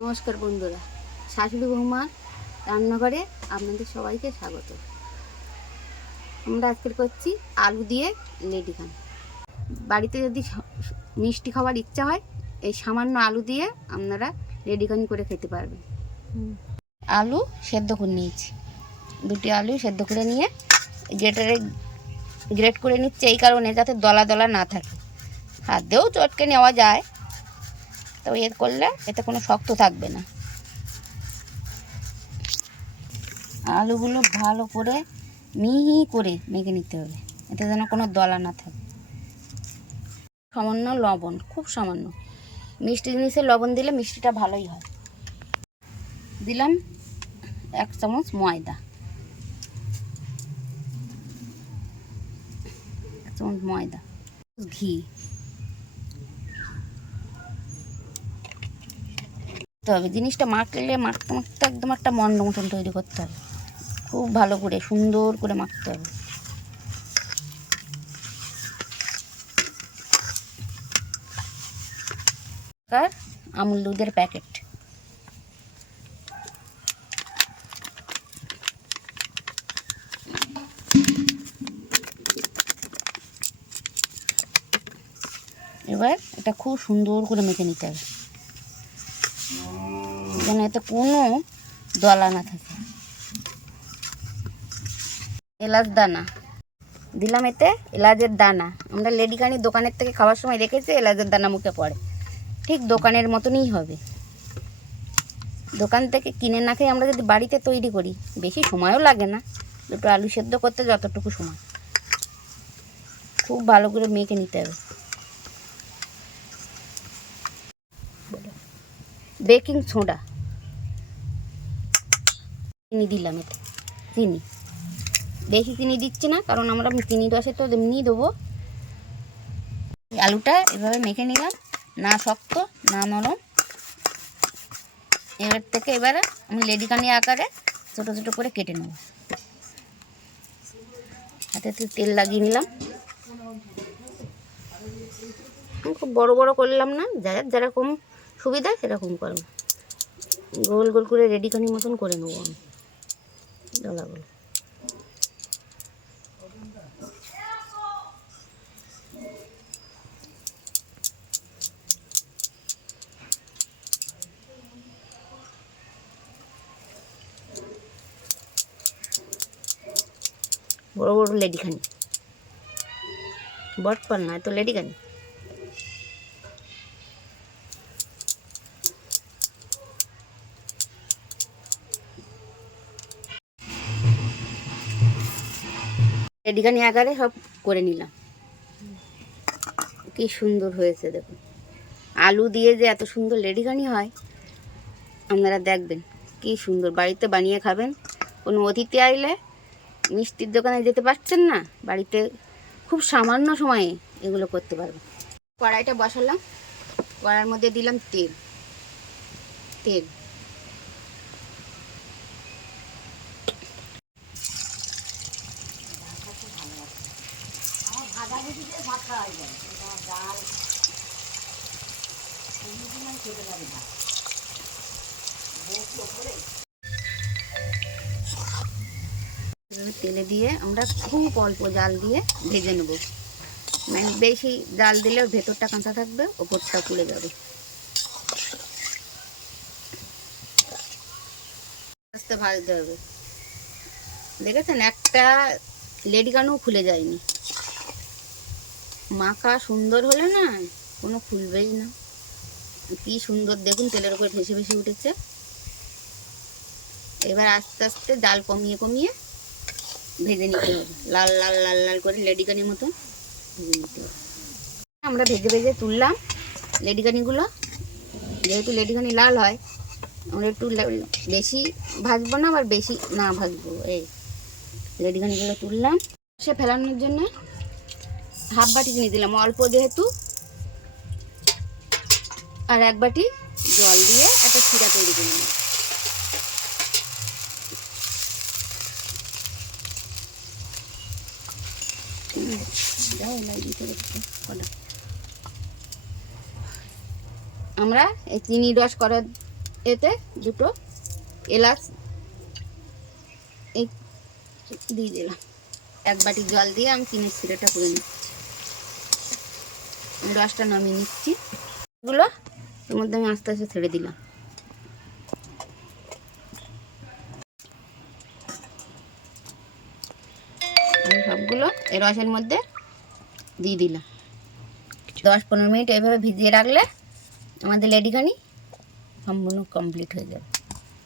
নমস্কার বন্ধুরা, শাশুড়ি বৌমার রান্নাঘরে আপনাদের সবাইকে স্বাগত। আমরা আজকে করছি আলু দিয়ে লেডিকানি। বাড়িতে যদি মিষ্টি খাওয়ার ইচ্ছা হয়, এই সামান্য আলু দিয়ে আপনারা লেডিকানি করে খেতে পারবেন। আলু সেদ্ধ করে নিয়েছি, দুটি আলু সেদ্ধ করে নিয়ে গ্রেটারে গ্রেট করে নিচ্ছে, এই কারণে যাতে দলা দলা না থাকে। হাত দিয়েও চটকে নেওয়া যায়, তবে এর করলে এতে কোনো শক্ত থাকবে না। আলুগুলো ভালো করে মিহি করে মেখে নিতে হবে, এতে যেন কোনো দলা না থাকে। সামান্য লবণ, খুব সামান্য, মিষ্টি জিনিসে লবণ দিলে মিষ্টিটা ভালোই হয়। দিলাম 1 চামচ ময়দা, 1 চামচ ময়দা, ঘি, তবে জিনিসটা মাখলে মাখতে মাখতে একদম একটা মন্ড মতন তৈরি করতে হবে। খুব ভালো করে সুন্দর করে মাখতে হবে। আর আমুল দুধের প্যাকেট, এবার এটা খুব সুন্দর করে মেখে নিতে হবে, যেন এতে কোনো দলা না থাকে। এলাচ দানা দিলাম, এতে এলাচের দানা আমরা লেডিকানি দোকানের থেকে খাওয়ার সময় রেখেছি, এলাচের দানা মুখে পড়ে, ঠিক দোকানের মতনই হবে। দোকান থেকে কিনে না খেয়ে আমরা যদি বাড়িতে তৈরি করি, বেশি সময়ও লাগে না, দুটো আলু সেদ্ধ করতে যতটুকু সময়। খুব ভালো করে মেখে নিতে হবে। বেকিং সোডা চিনি দিলাম, এতে চিনি বেশি চিনি দিচ্ছি না, কারণ আমরা চিনি রসে তো এমনি দেবো। আলুটা এভাবে মেখে নিলাম, না শক্ত না নরম। এবার থেকে এবারে আমি লেডিকানি আকারে ছোটো ছোটো করে কেটে নেব। হাতে তেল লাগিয়ে নিলাম, খুব বড় বড় করলাম না, যার যেরকম সুবিধা সেরকম করব। গোল গোল করে লেডিকানির মতন করে নেবো আমি ডলাগুলো। বড় বড় লেডিকানি, বটপাল না, তো লেডিকানি। লেডিকানি আকারে সব করে নিলাম। কি সুন্দর হয়েছে দেখুন, আলু দিয়ে যে এত সুন্দর লেডিকানি হয় আপনারা দেখবেন, কি সুন্দর। বাড়িতে বানিয়ে খাবেন। কোনো অতিথি আইলে মিষ্টির দোকানে যেতে পারছেন না, বাড়িতে খুব সামান্য সময়ে এগুলো করতে পারবেন। কড়াইটা বসালাম, কড়াইয়ের মধ্যে দিলাম তেল, তেল তেলে দিয়ে আমরা খুব অল্প জাল দিয়ে ভেজে নেব। মানে বেশি জাল দিলেও ভেতরটা কাঁচা থাকবে, ওপরটা পুড়ে যাবে। আস্তে ভাজতে হবে। দেখেছেন, একটা লেডিকানও খুলে যায়নি। মাখা সুন্দর হলে না কোনো খুলবেই না। কি সুন্দর দেখুন, তেলের উপর ভেসে ভেসে উঠেছে। এবার আস্তে আস্তে জাল কমিয়ে কমিয়ে ভেজে নিতে হবে, লাল লাল লাল লাল করে লেডিকানির মতন ভেজে নিতে হবে। আমরা ভেজে ভেজে তুললাম লেডিকানিগুলো। যেহেতু লেডিকানি লাল হয়, আমরা একটু বেশি ভাজবো না, আবার বেশি না ভাজবো। এই লেডিকানিগুলো তুললাম। সে ফেলানোর জন্য হাফ বাটি চিনি দিলাম, অল্প যেহেতু, আর 1 বাটি জল দিয়ে একটা শিরা তৈরি করে নিলাম। আমরা এই চিনি রস করার এতে দুটো এলাচ এই দিয়ে দিলাম। এক বাটি জল দিয়ে আমি চিনির সিরাটা করে নিচ্ছি, রসটা নামিয়ে নিচ্ছি। এগুলো এর মধ্যে আমি আস্তে আস্তে ছেড়ে দিলাম। আমি সবগুলো এই রসের মধ্যে দিয়ে দিলাম। 10-15 মিনিট এইভাবে ভিজিয়ে রাখলে আমাদের লেডিকানি সম্পূর্ণ কমপ্লিট হয়ে যাবে।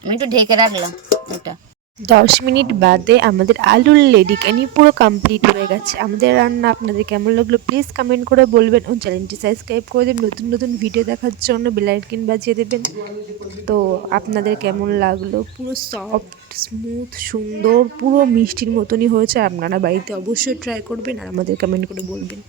আমি একটু ঢেকে রাখলাম এটা। 10 মিনিট বাদে আমাদের আলুর লেডিকেনি পুরো কমপ্লিট হয়ে গেছে। আমাদের রান্না আপনাদের কেমন লাগলো প্লিজ কমেন্ট করে বলবেন ও চ্যানেলটি সাবস্ক্রাইব করে দেবেন নতুন নতুন ভিডিও দেখার জন্য বেল আইকন বাজিয়ে দেবেন। তো আপনাদের কেমন লাগলো? পুরো সফট স্মুথ সুন্দর পুরো মিষ্টির মতনই হয়েছে। আপনারা বাড়িতে অবশ্যই ট্রাই করবেন আর আমাদের কমেন্ট করে বলবেন।